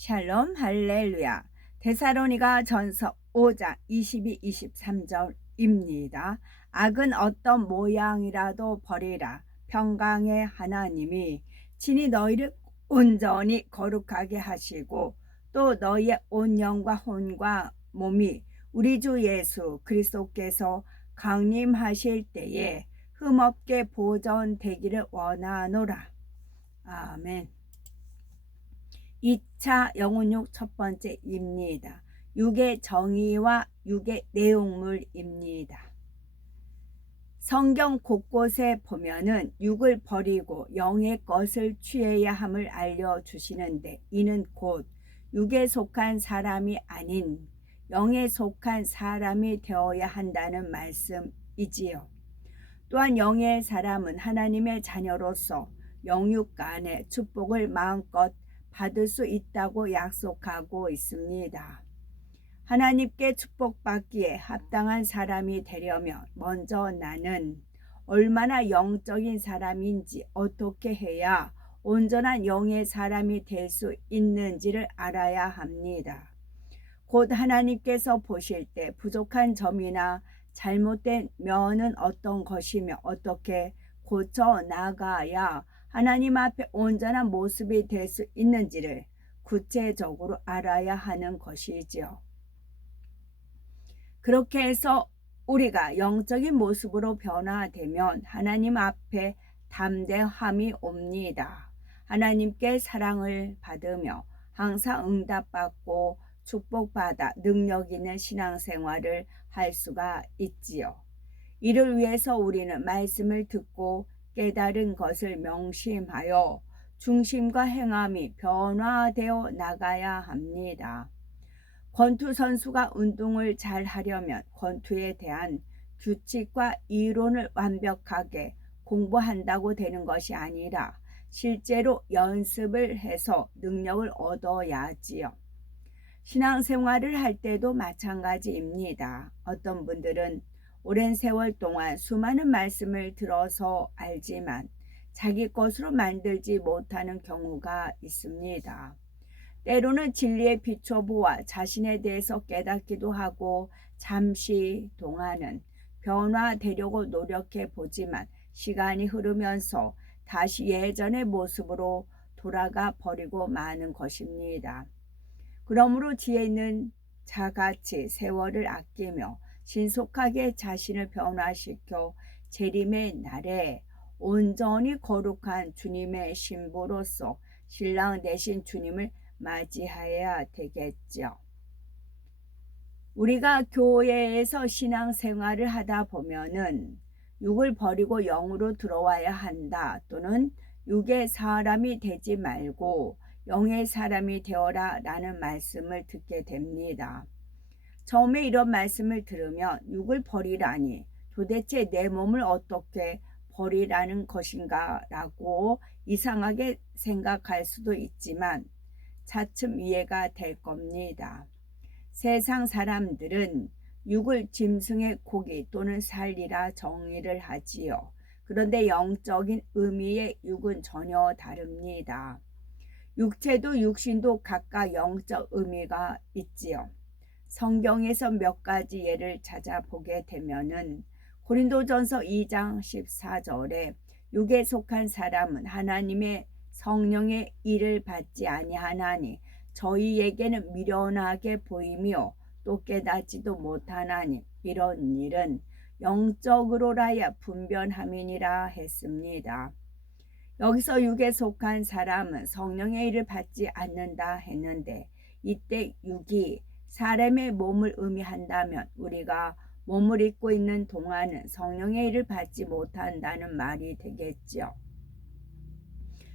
샬롬 할렐루야. 데살로니가 전서 5장 22, 23절입니다. 악은 어떤 모양이라도 버리라. 평강의 하나님이 친히 너희를 온전히 거룩하게 하시고 또 너희의 온 영과 혼과 몸이 우리 주 예수 그리스도께서 강림하실 때에 흠없게 보존되기를 원하노라. 아멘. 2차 영혼육 첫 번째입니다. 육의 정의와 육의 내용물입니다. 성경 곳곳에 보면은 육을 버리고 영의 것을 취해야 함을 알려주시는데, 이는 곧 육에 속한 사람이 아닌 영에 속한 사람이 되어야 한다는 말씀이지요. 또한 영의 사람은 하나님의 자녀로서 영육 간의 축복을 마음껏 받을 수 있다고 약속하고 있습니다. 하나님께 축복받기에 합당한 사람이 되려면 먼저 나는 얼마나 영적인 사람인지, 어떻게 해야 온전한 영의 사람이 될 수 있는지를 알아야 합니다. 곧 하나님께서 보실 때 부족한 점이나 잘못된 면은 어떤 것이며 어떻게 고쳐 나가야 하나님 앞에 온전한 모습이 될 수 있는지를 구체적으로 알아야 하는 것이지요. 그렇게 해서 우리가 영적인 모습으로 변화되면 하나님 앞에 담대함이 옵니다. 하나님께 사랑을 받으며 항상 응답받고 축복받아 능력 있는 신앙생활을 할 수가 있지요. 이를 위해서 우리는 말씀을 듣고 깨달은 것을 명심하여 중심과 행함이 변화되어 나가야 합니다. 권투 선수가 운동을 잘 하려면 권투에 대한 규칙과 이론을 완벽하게 공부한다고 되는 것이 아니라 실제로 연습을 해서 능력을 얻어야지요. 신앙생활을 할 때도 마찬가지입니다. 어떤 분들은 오랜 세월 동안 수많은 말씀을 들어서 알지만 자기 것으로 만들지 못하는 경우가 있습니다. 때로는 진리에 비춰보아 자신에 대해서 깨닫기도 하고 잠시 동안은 변화되려고 노력해 보지만 시간이 흐르면서 다시 예전의 모습으로 돌아가 버리고 마는 것입니다. 그러므로 지혜 있는 자같이 세월을 아끼며 신속하게 자신을 변화시켜 재림의 날에 온전히 거룩한 주님의 신부로서 신랑 되신 주님을 맞이해야 되겠죠. 우리가 교회에서 신앙생활을 하다 보면은 육을 버리고 영으로 들어와야 한다, 또는 육의 사람이 되지 말고 영의 사람이 되어라 라는 말씀을 듣게 됩니다. 처음에 이런 말씀을 들으면 육을 버리라니 도대체 내 몸을 어떻게 버리라는 것인가 라고 이상하게 생각할 수도 있지만 차츰 이해가 될 겁니다. 세상 사람들은 육을 짐승의 고기 또는 살리라 정의를 하지요. 그런데 영적인 의미의 육은 전혀 다릅니다. 육체도 육신도 각각 영적 의미가 있지요. 성경에서 몇 가지 예를 찾아보게 되면은 고린도전서 2장 14절에 육에 속한 사람은 하나님의 성령의 일을 받지 아니하나니 저희에게는 미련하게 보이며 또 깨닫지도 못하나니 이런 일은 영적으로라야 분변함이니라 했습니다. 여기서 육에 속한 사람은 성령의 일을 받지 않는다 했는데, 이때 육이 사람의 몸을 의미한다면 우리가 몸을 입고 있는 동안은 성령의 일을 받지 못한다는 말이 되겠죠.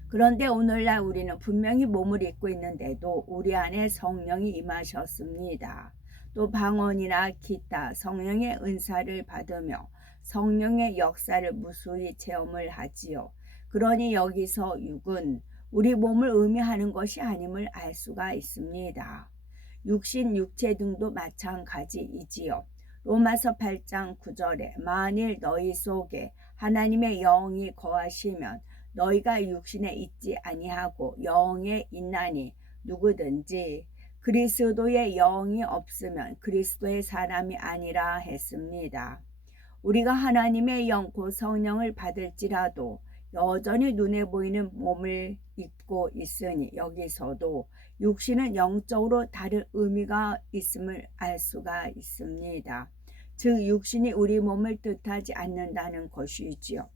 그런데 오늘날 우리는 분명히 몸을 입고 있는데도 우리 안에 성령이 임하셨습니다. 또 방언이나 기타 성령의 은사를 받으며 성령의 역사를 무수히 체험을 하지요. 그러니 여기서 육은 우리 몸을 의미하는 것이 아님을 알 수가 있습니다. 육신, 육체 등도 마찬가지이지요. 로마서 8장 9절에 만일 너희 속에 하나님의 영이 거하시면 너희가 육신에 있지 아니하고 영에 있나니 누구든지 그리스도의 영이 없으면 그리스도의 사람이 아니라 했습니다. 우리가 하나님의 영 곧 성령을 받을지라도 여전히 눈에 보이는 몸을 입고 있으니 여기서도 육신은 영적으로 다른 의미가 있음을 알 수가 있습니다. 즉 육신이 우리 몸을 뜻하지 않는다는 것이지요.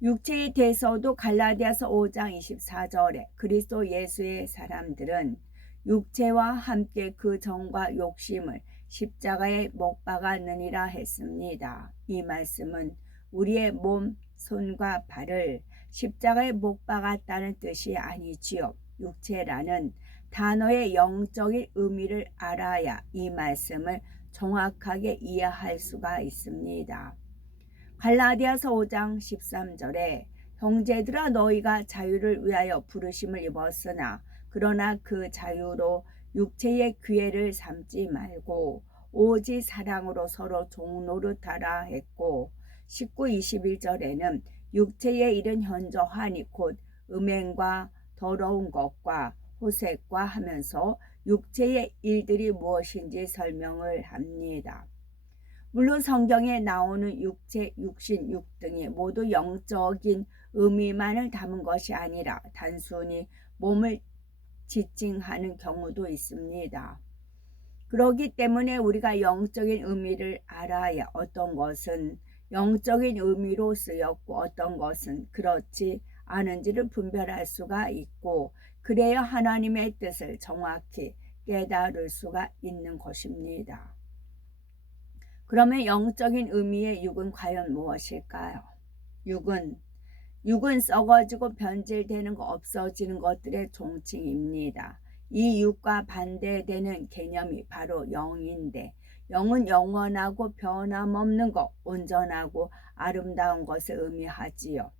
육체에 대해서도 갈라디아서 5장 24절에 그리스도 예수의 사람들은 육체와 함께 그 정과 욕심을 십자가에 못 박았느니라 했습니다. 이 말씀은 우리의 몸, 손과 발을 십자가에 못 박았다는 뜻이 아니지요. 육체라는 단어의 영적인 의미를 알아야 이 말씀을 정확하게 이해할 수가 있습니다. 갈라디아서 5장 13절에 형제들아 너희가 자유를 위하여 부르심을 입었으나 그러나 그 자유로 육체의 기회를 삼지 말고 오직 사랑으로 서로 종노릇하라 했고 19, 21절에는 육체의 일은 현저하니 곧 음행과 더러운 것과 호색과 하면서 육체의 일들이 무엇인지 설명을 합니다. 물론 성경에 나오는 육체, 육신, 육등이 모두 영적인 의미만을 담은 것이 아니라 단순히 몸을 지칭하는 경우도 있습니다. 그렇기 때문에 우리가 영적인 의미를 알아야 어떤 것은 영적인 의미로 쓰였고 어떤 것은 그렇지 않은지를 분별할 수가 있고 그래야 하나님의 뜻을 정확히 깨달을 수가 있는 것입니다. 그러면 영적인 의미의 육은 과연 무엇일까요? 육은 썩어지고 변질되는 거 없어지는 것들의 종칭입니다. 이 육과 반대되는 개념이 바로 영인데 영은 영원하고 변함없는 것, 온전하고 아름다운 것을 의미하지요.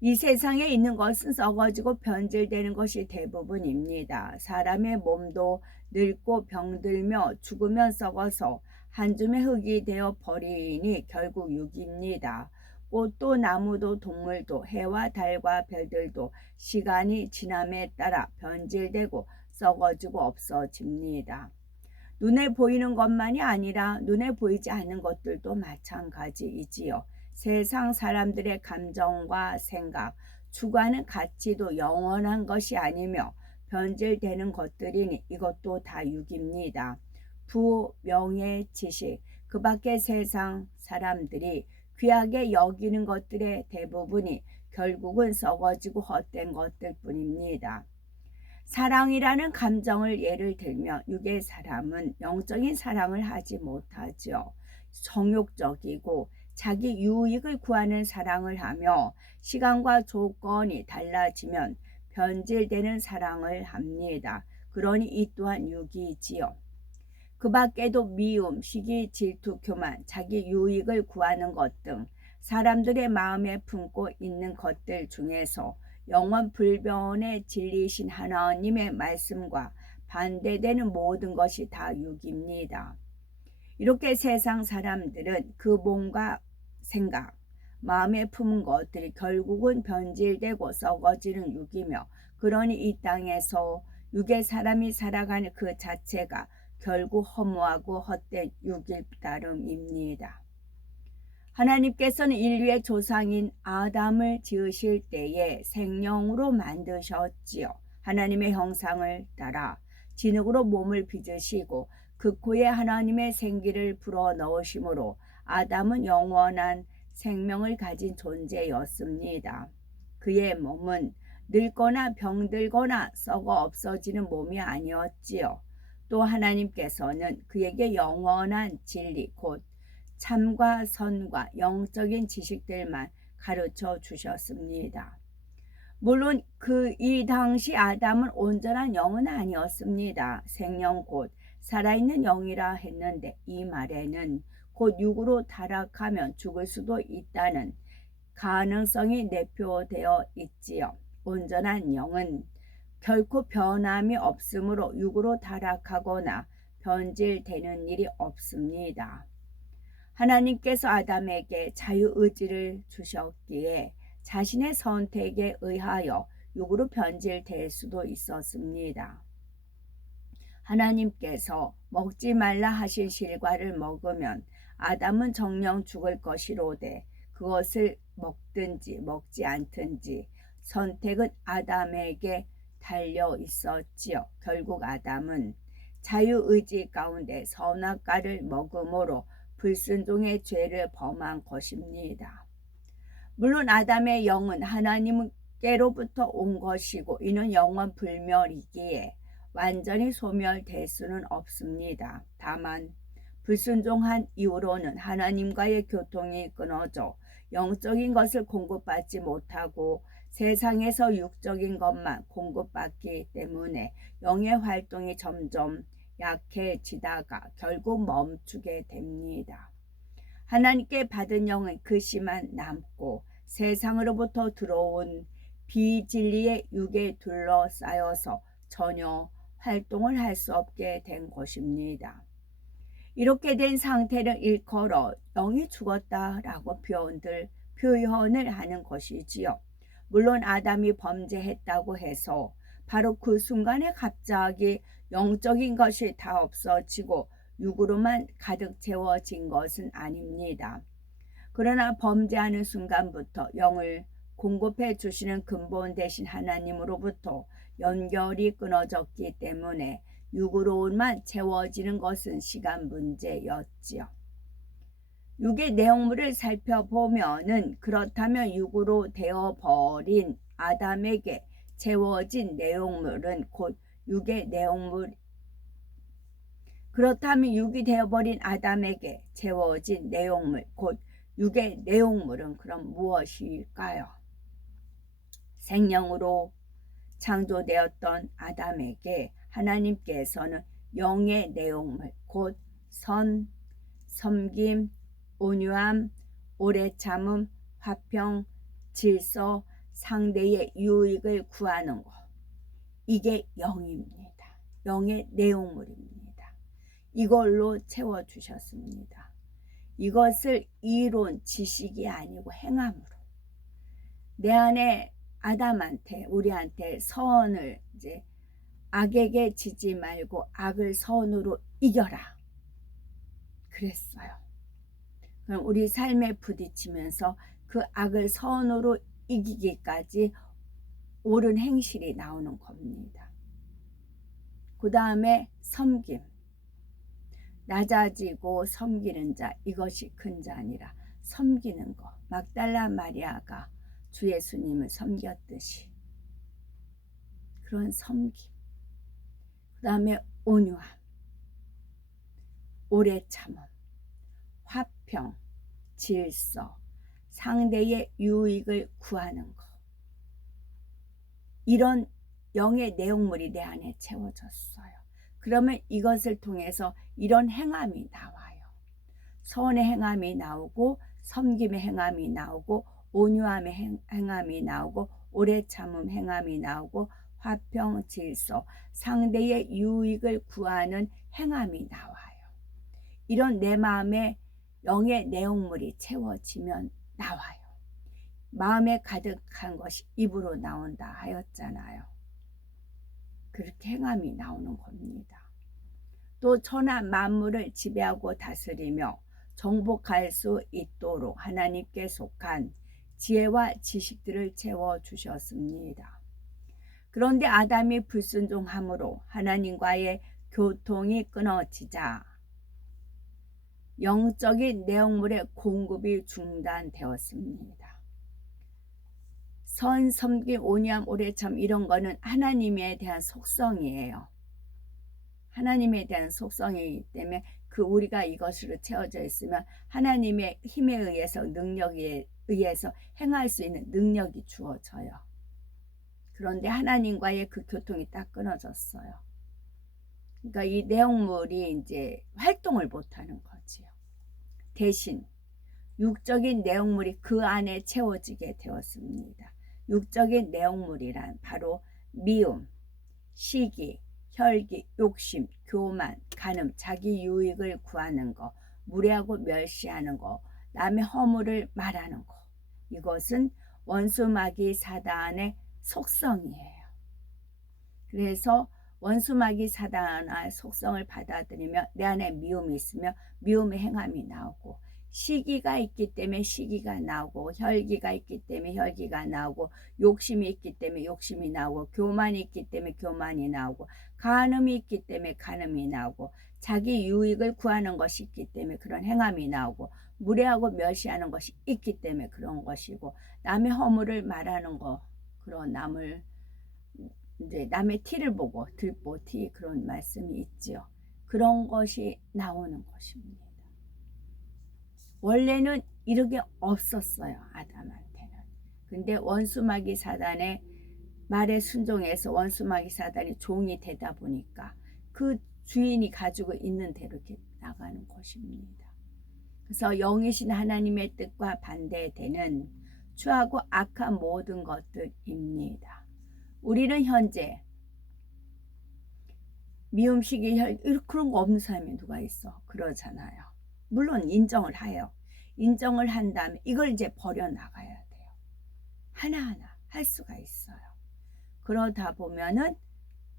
이 세상에 있는 것은 썩어지고 변질되는 것이 대부분입니다. 사람의 몸도 늙고 병들며 죽으면 썩어서 한 줌의 흙이 되어 버리니 결국 육입니다. 꽃도 나무도 동물도 해와 달과 별들도 시간이 지남에 따라 변질되고 썩어지고 없어집니다. 눈에 보이는 것만이 아니라 눈에 보이지 않는 것들도 마찬가지이지요. 세상 사람들의 감정과 생각, 추구하는 가치도 영원한 것이 아니며 변질되는 것들이니 이것도 다 육입니다. 부, 명예, 지식, 그 밖의 세상 사람들이 귀하게 여기는 것들의 대부분이 결국은 썩어지고 헛된 것들 뿐입니다. 사랑이라는 감정을 예를 들면 육의 사람은 영적인 사랑을 하지 못하죠. 정욕적이고 자기 유익을 구하는 사랑을 하며 시간과 조건이 달라지면 변질되는 사랑을 합니다. 그러니 이 또한 육이지요. 그 밖에도 미움, 시기, 질투, 교만, 자기 유익을 구하는 것 등 사람들의 마음에 품고 있는 것들 중에서 영원 불변의 진리이신 하나님의 말씀과 반대되는 모든 것이 다 육입니다. 이렇게 세상 사람들은 그 몸과 생각, 마음에 품은 것들이 결국은 변질되고 썩어지는 육이며 그러니 이 땅에서 육의 사람이 살아가는 그 자체가 결국 허무하고 헛된 육일 따름입니다. 하나님께서는 인류의 조상인 아담을 지으실 때에 생명으로 만드셨지요. 하나님의 형상을 따라 진흙으로 몸을 빚으시고 그 코에 하나님의 생기를 불어넣으심으로 아담은 영원한 생명을 가진 존재였습니다. 그의 몸은 늙거나 병들거나 썩어 없어지는 몸이 아니었지요. 또 하나님께서는 그에게 영원한 진리 곧 참과 선과 영적인 지식들만 가르쳐 주셨습니다. 물론 이 당시 아담은 온전한 영은 아니었습니다. 생명 곧 살아있는 영이라 했는데 이 말에는 곧 육으로 타락하면 죽을 수도 있다는 가능성이 내포되어 있지요. 온전한 영은 결코 변함이 없으므로 육으로 타락하거나 변질되는 일이 없습니다. 하나님께서 아담에게 자유의지를 주셨기에 자신의 선택에 의하여 육으로 변질될 수도 있었습니다. 하나님께서 먹지 말라 하신 실과를 먹으면 아담은 정녕 죽을 것이로되 그것을 먹든지 먹지 않든지 선택은 아담에게 달려 있었지요. 결국 아담은 자유의지 가운데 선악과를 먹음으로 불순종의 죄를 범한 것입니다. 물론 아담의 영은 하나님께로부터 온 것이고 이는 영원 불멸이기에 완전히 소멸될 수는 없습니다. 다만 불순종한 이후로는 하나님과의 교통이 끊어져 영적인 것을 공급받지 못하고 세상에서 육적인 것만 공급받기 때문에 영의 활동이 점점 약해지다가 결국 멈추게 됩니다. 하나님께 받은 영은 그시만 남고 세상으로부터 들어온 비진리의 육에 둘러싸여서 전혀 활동을 할 수 없게 된 것입니다. 이렇게 된 상태를 일컬어 영이 죽었다라고 표현을 하는 것이지요. 물론 아담이 범죄했다고 해서 바로 그 순간에 갑자기 영적인 것이 다 없어지고 육으로만 가득 채워진 것은 아닙니다. 그러나 범죄하는 순간부터 영을 공급해 주시는 근본 대신 하나님으로부터 연결이 끊어졌기 때문에 육으로만 채워지는 것은 시간 문제였지요. 육의 내용물을 살펴보면은 그렇다면 육으로 되어버린 아담에게 채워진 내용물은 곧 육의 내용물 그렇다면 육이 되어버린 아담에게 채워진 내용물 곧 육의 내용물은 그럼 무엇일까요? 생명으로 창조되었던 아담에게 하나님께서는 영의 내용물 곧 선, 섬김, 온유함, 오래 참음, 화평, 질서, 상대의 유익을 구하는 것 이게 영입니다. 영의 내용물입니다. 이걸로 채워주셨습니다. 이것을 이론, 지식이 아니고 행함으로 내 안에 아담한테 우리한테 선을 이제 악에게 지지 말고 악을 선으로 이겨라 그랬어요. 그럼 우리 삶에 부딪히면서 그 악을 선으로 이기기까지 옳은 행실이 나오는 겁니다. 그 다음에 섬김. 낮아지고 섬기는 자 이것이 큰 자 아니라 섬기는 것. 막달라 마리아가 주 예수님을 섬겼듯이 그런 섬김. 그 다음에 온유함, 오래 참음, 화평, 질서, 상대의 유익을 구하는 것. 이런 영의 내용물이 내 안에 채워졌어요. 그러면 이것을 통해서 이런 행함이 나와요. 선의 행함이 나오고 섬김의 행함이 나오고 온유함의 행함이 나오고 오래 참음 행함이 나오고 화평, 질서, 상대의 유익을 구하는 행함이 나와요. 이런 내 마음에 영의 내용물이 채워지면 나와요. 마음에 가득한 것이 입으로 나온다 하였잖아요. 그렇게 행함이 나오는 겁니다. 또 천하 만물을 지배하고 다스리며 정복할 수 있도록 하나님께 속한 지혜와 지식들을 채워주셨습니다. 그런데 아담이 불순종함으로 하나님과의 교통이 끊어지자 영적인 내용물의 공급이 중단되었습니다. 선, 섬김, 온유함, 오래참 이런 거는 하나님에 대한 속성이에요. 하나님에 대한 속성이기 때문에 우리가 이것으로 채워져 있으면 하나님의 힘에 의해서 능력에 의해서 행할 수 있는 능력이 주어져요. 그런데 하나님과의 그 교통이 딱 끊어졌어요. 그러니까 이 내용물이 이제 활동을 못하는 거지요. 대신 육적인 내용물이 그 안에 채워지게 되었습니다. 육적인 내용물이란 바로 미움, 시기, 혈기, 욕심, 교만, 간음, 자기 유익을 구하는 거, 무례하고 멸시하는 거, 남의 허물을 말하는 거. 이것은 원수 마귀 사단의 속성이에요. 그래서 원수마귀 사단의 속성을 받아들이며 내 안에 미움이 있으며 미움의 행함이 나오고, 시기가 있기 때문에 시기가 나오고, 혈기가 있기 때문에 혈기가 나오고, 욕심이 있기 때문에 욕심이 나오고, 교만이 있기 때문에 교만이 나오고, 간음이 있기 때문에 간음이 나오고, 자기 유익을 구하는 것이 있기 때문에 그런 행함이 나오고, 무례하고 멸시하는 것이 있기 때문에 그런 것이고, 남의 허물을 말하는 거, 그런 남을 이제 남의 티를 보고 들보티, 그런 말씀이 있지요. 그런 것이 나오는 것입니다. 원래는 이렇게 없었어요, 아담한테는. 근데 원수마귀 사단의 말에 순종해서 원수마귀 사단이 종이 되다 보니까 그 주인이 가지고 있는 대로 이렇게 나가는 것입니다. 그래서 영이신 하나님의 뜻과 반대되는 추하고 악한 모든 것들입니다. 우리는 현재 미움시기 그런 거 없는 사람이 누가 있어? 그러잖아요. 물론 인정을 해요. 인정을 한 다음에 이걸 이제 버려나가야 돼요. 하나하나 할 수가 있어요. 그러다 보면은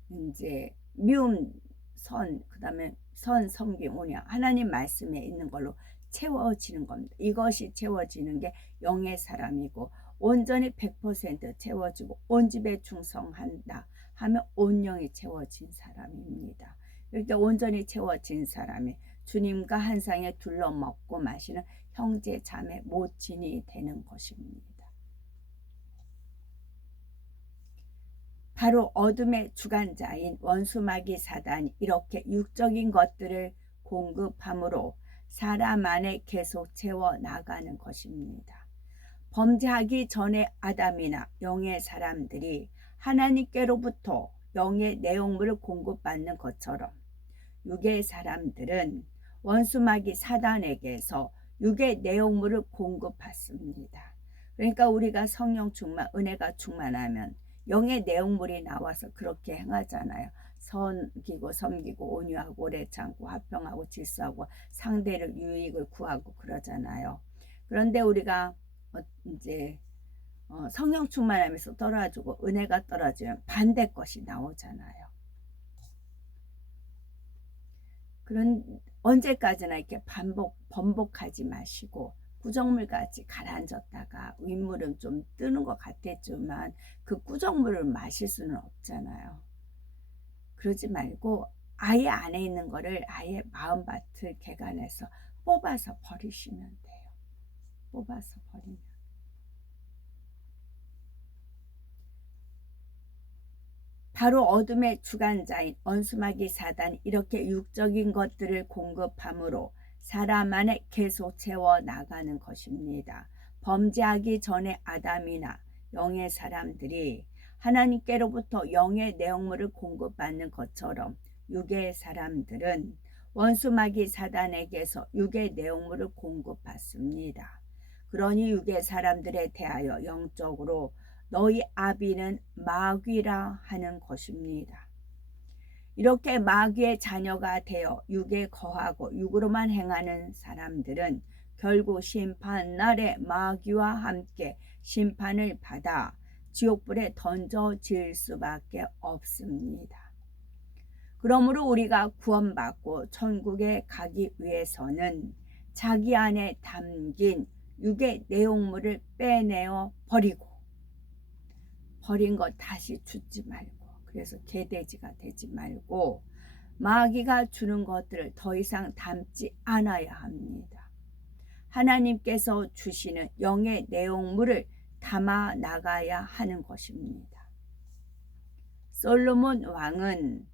이제 미움, 선, 그 다음에 선, 섬김, 온유함, 하나님 말씀에 있는 걸로 채워지는 겁니다. 이것이 채워지는 게 영의 사람이고, 온전히 100% 채워지고 온 집에 충성한다 하면 온 영이 채워진 사람입니다. 이렇게 온전히 채워진 사람이 주님과 한 상에 둘러 먹고 마시는 형제 자매 모친이 되는 것입니다. 바로 어둠의 주관자인 원수마귀 사단이 이렇게 육적인 것들을 공급함으로 사람 안에 계속 채워 나가는 것입니다. 범죄하기 전에 아담이나 영의 사람들이 하나님께로부터 영의 내용물을 공급받는 것처럼 육의 사람들은 원수마귀 사단에게서 육의 내용물을 공급받습니다. 그러니까 우리가 성령 충만, 은혜가 충만하면 영의 내용물이 나와서 그렇게 행하잖아요. 선기고 섬기고 온유하고 오래 참고 화평하고 질서하고 상대를 유익을 구하고 그러잖아요. 그런데 우리가 이제 성령 충만하면서 떨어지고 은혜가 떨어지면 반대 것이 나오잖아요. 그런 언제까지나 이렇게 번복하지 마시고 구정물같이 가라앉았다가 윗물은 좀 뜨는 것 같았지만 그 구정물을 마실 수는 없잖아요. 그러지 말고 아예 안에 있는 거를 아예 마음밭을 개간해서 뽑아서 버리시면 돼요. 뽑아서 버리면. 바로 어둠의 주관자인 원수마귀 사단이 이렇게 육적인 것들을 공급함으로 사람 안에 계속 채워 나가는 것입니다. 범죄하기 전에 아담이나 영의 사람들이 하나님께로부터 영의 내용물을 공급받는 것처럼 육의 사람들은 원수마귀 사단에게서 육의 내용물을 공급받습니다. 그러니 육의 사람들에 대하여 영적으로 너희 아비는 마귀라 하는 것입니다. 이렇게 마귀의 자녀가 되어 육에 거하고 육으로만 행하는 사람들은 결국 심판날에 마귀와 함께 심판을 받아 지옥불에 던져질 수밖에 없습니다. 그러므로 우리가 구원받고 천국에 가기 위해서는 자기 안에 담긴 육의 내용물을 빼내어 버리고, 버린 것 다시 주지 말고, 그래서 개돼지가 되지 말고 마귀가 주는 것들을 더 이상 담지 않아야 합니다. 하나님께서 주시는 영의 내용물을 담아 나가야 하는 것입니다. 솔로몬 왕은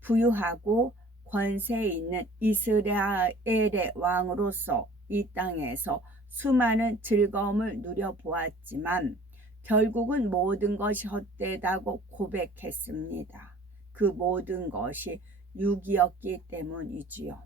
부유하고 권세 있는 이스라엘의 왕으로서 이 땅에서 수많은 즐거움을 누려보았지만 결국은 모든 것이 헛되다고 고백했습니다. 그 모든 것이 육이었기 때문이지요.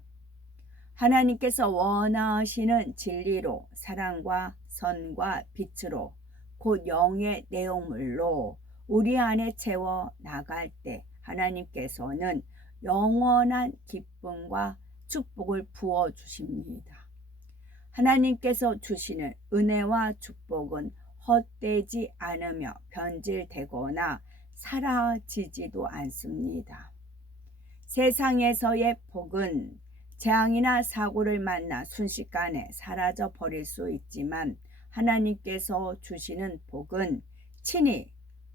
하나님께서 원하시는 진리로 사랑과 선과 빛으로 곧 영의 내용물로 우리 안에 채워 나갈 때 하나님께서는 영원한 기쁨과 축복을 부어 주십니다. 하나님께서 주시는 은혜와 축복은 헛되지 않으며 변질되거나 사라지지도 않습니다. 세상에서의 복은 재앙이나 사고를 만나 순식간에 사라져 버릴 수 있지만 하나님께서 주시는 복은 친히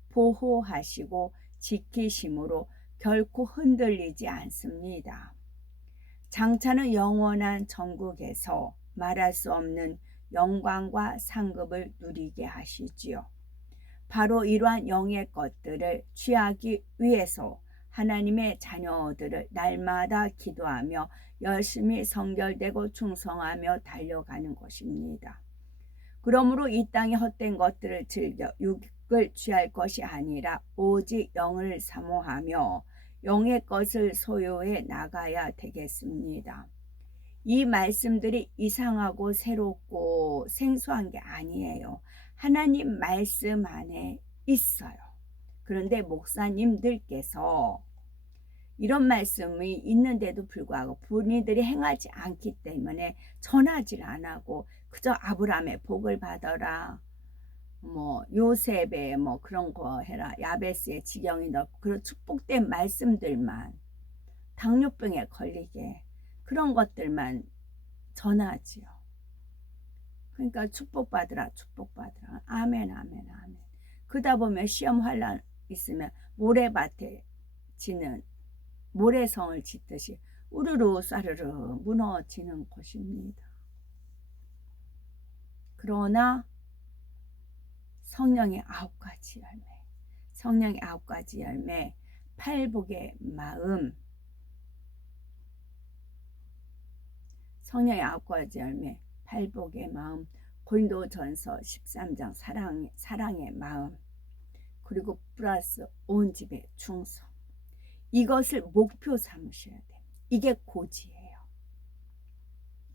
보호하시고 지키심으로 결코 흔들리지 않습니다. 장차는 영원한 천국에서 말할 수 없는 영광과 상급을 누리게 하시지요. 바로 이러한 영의 것들을 취하기 위해서 하나님의 자녀들을 날마다 기도하며 열심히 성결되고 충성하며 달려가는 것입니다. 그러므로 이 땅의 헛된 것들을 즐겨 육을 취할 것이 아니라 오직 영을 사모하며 영의 것을 소유해 나가야 되겠습니다. 이 말씀들이 이상하고 새롭고 생소한 게 아니에요. 하나님 말씀 안에 있어요. 그런데 목사님들께서 이런 말씀이 있는데도 불구하고 본인들이 행하지 않기 때문에 전하질 안 하고 그저 아브라함의 복을 받아라, 뭐 요셉의 뭐 그런 거 해라, 야베스의 지경이 넓고 그런 축복된 말씀들만, 당뇨병에 걸리게 그런 것들만 전하지요. 그러니까 축복받으라, 축복받으라. 아멘, 아멘, 아멘. 그러다 보면 시험 환란 있으면 모래밭에 지는 모래성을 짓듯이 우르르 쏴르르 무너지는 것입니다. 그러나 성령의 9가지 열매, 성령의 9가지 열매, 팔복의 마음, 성령의 9가지 열매, 팔복의 마음, 고린도전서 13장 사랑의 마음, 그리고 플러스 온 집의 충성. 이것을 목표 삼으셔야 돼요. 이게 고지예요.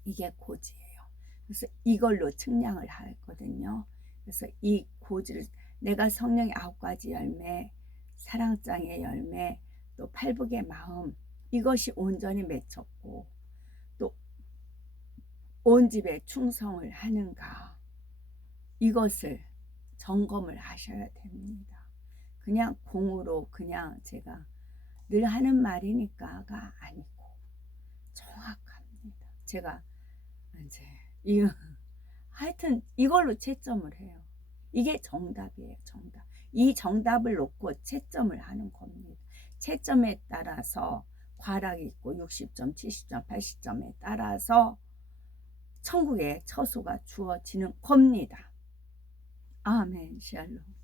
이게 고지예요. 그래서 이걸로 측량을 하거든요. 그래서 이 고지를 내가 성령의 9가지 열매, 사랑장의 열매, 또 팔복의 마음, 이것이 온전히 맺혔고 또 온 집에 충성을 하는가, 이것을 점검을 하셔야 됩니다. 그냥 공으로 그냥 제가 늘 하는 말이니까가 아니고 정확합니다. 제가 이제 하여튼 이걸로 채점을 해요. 이게 정답이에요. 정답. 이 정답을 놓고 채점을 하는 겁니다. 채점에 따라서 과락이 있고 60점, 70점, 80점에 따라서 천국의 처소가 주어지는 겁니다. 아멘. 샬롬.